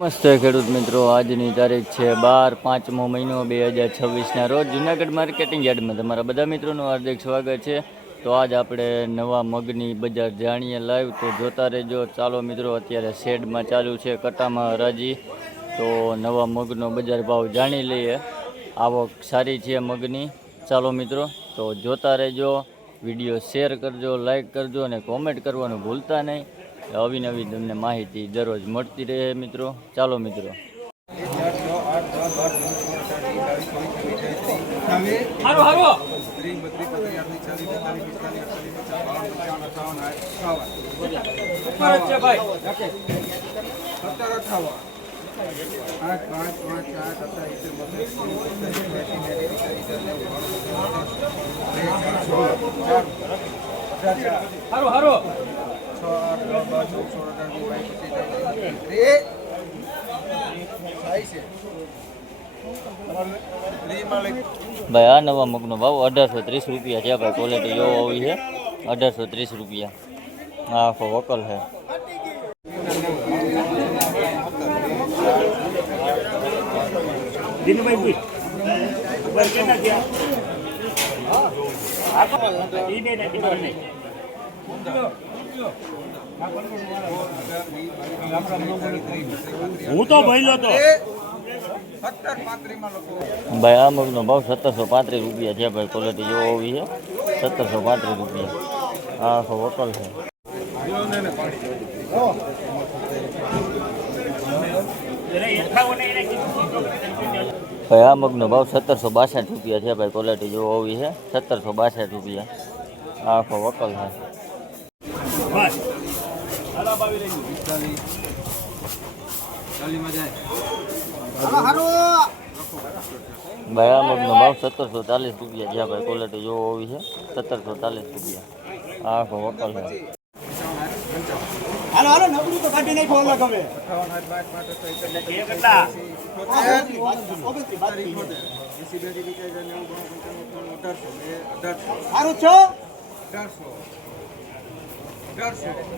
નમસ્તે ખેડૂત મિત્રો, આજની તારીખ છે 12/5મો મહિનો 2026ના રોજ જૂનાગઢ માર્કેટિંગ યાર્ડમાં તમારા બધા મિત્રોનું હાર્દિક સ્વાગત છે. તો આજ આપણે નવા મગની બજાર જાણીએ લાઈવ, તો જોતા રહેજો. ચાલો મિત્રો, અત્યારે શેડમાં ચાલુ છે કટામાં હરાજી, તો નવા મગનો બજાર ભાવ જાણી લઈએ. આવક સારી છે મગની. ચાલો મિત્રો, તો જોતા રહેજો. વિડીયો શેર કરજો, લાઈક કરજો અને કોમેન્ટ કરવાનું ભૂલતા નહીં. નવી નવી તમને માહિતી દરરોજ મળતી રહે મિત્રો. ચાલો મિત્રો. ભાઈ આ નવા મગનો ભાવ 1830 રૂપિયા છે ભાઈ. ક્વોલિટી જોવો આવી છે, 1830 રૂપિયા. હા, આખો વકલ છે. હું તો ભઈલો તો ભાઈ આ મગનો ભાવ 1735 રૂપિયા છે ભાઈ. ક્વોલિટી જોવો આવી છે, 1735 રૂપિયા. આ આખો વકલ છે. ભાઈ આ મગનો ભાવ 1762 રૂપિયા છે ભાઈ. ક્વોલિટી જોવો આવી છે, 1762 રૂપિયા. આ આખો વકલ છે. ભાઈ આ મગનો ભાવ 1740 રૂપિયા છે ભાઈ. ક્વોલિટી જોવો આવી છે, 1740 રૂપિયા. આ આખો વકલ છે. હાલો હાલો નબળું તો કાઢી નાખો. અલગ હવે કેટલા સારું છો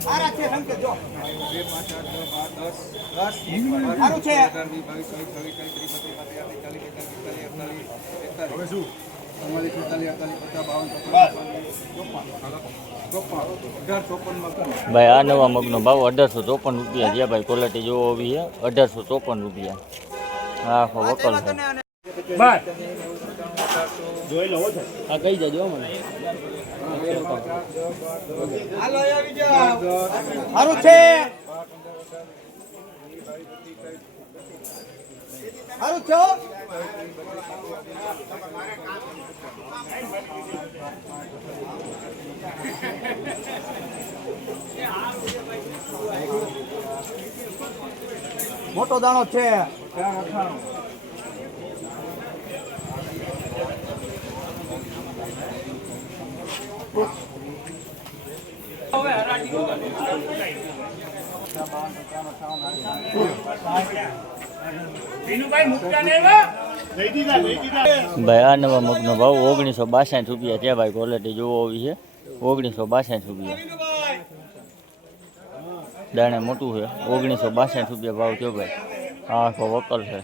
સારા છે સંકેત જો સારું છે. હવે શું ભાઈ આ નવા મગનો ભાવ 1854 રૂપિયા છે ભાઈ. ક્વોલિટી જોવો આવી છે, 1854 રૂપિયા. હા, આખો વકલ છે. જોઈ લો આ કઈ જજો મને. સારું છે સારું છો. મોટો દાણો છે. ભાઈ આ નવા મગનો ભાવ 1962 રૂપિયા છે ભાઈ. ક્વોલિટી જોવો આવી છે, 1962 રૂપિયા. દાણે મોટું છે, 1962 રૂપિયા ભાવ છે ભાઈ. આ આખો વકલ છે.